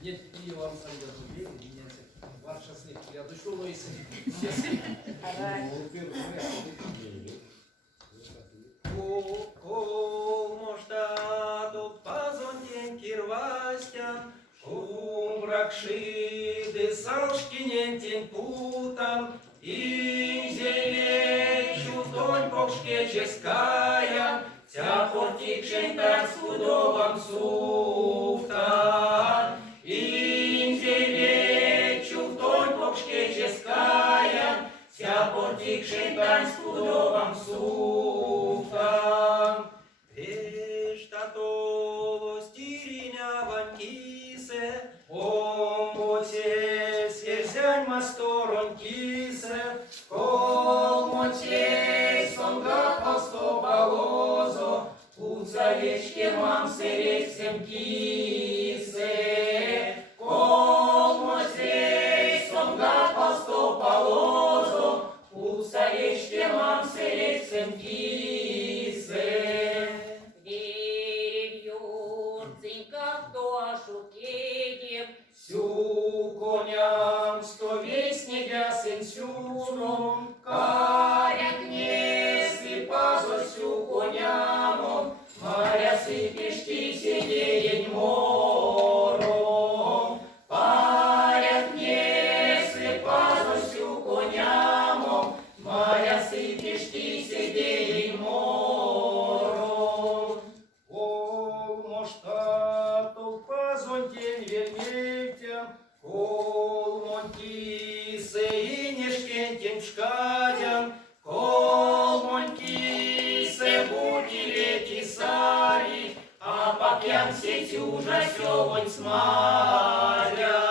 Нет, и вам сойдет убили, меня ваш счастлив. Я дошел и Мождату пазонтен кирвастян, Умракшиды салшкинентен путан, Инзелечу тонь покшкеческая, Тя портикшен так скудовам суфтан, Инзелечу тонь покшкеческая, Тя портикшен так скудовам суфтан. Штатово стириня ванкисе, Омоте сверзянь масторонкисе, Колмоте сонга постополозо, Уцалечке мам серексем кисе, Колмоте сонга постополозо, Уцалечке мам серексем кисе. Сю коням сто вестник ясен сюром, Каряк несли пазо сю конямом, Маря сыпешки сидень мором. Паряк несли пазо сю конямом, Маря сыпешки сидень мором. Колмоштатов пазонтень вельметя, Колмонтисе и нешкентен шкадян, Колмонтисе бутилети сари, А папьян сеть ужасёвонь смадя.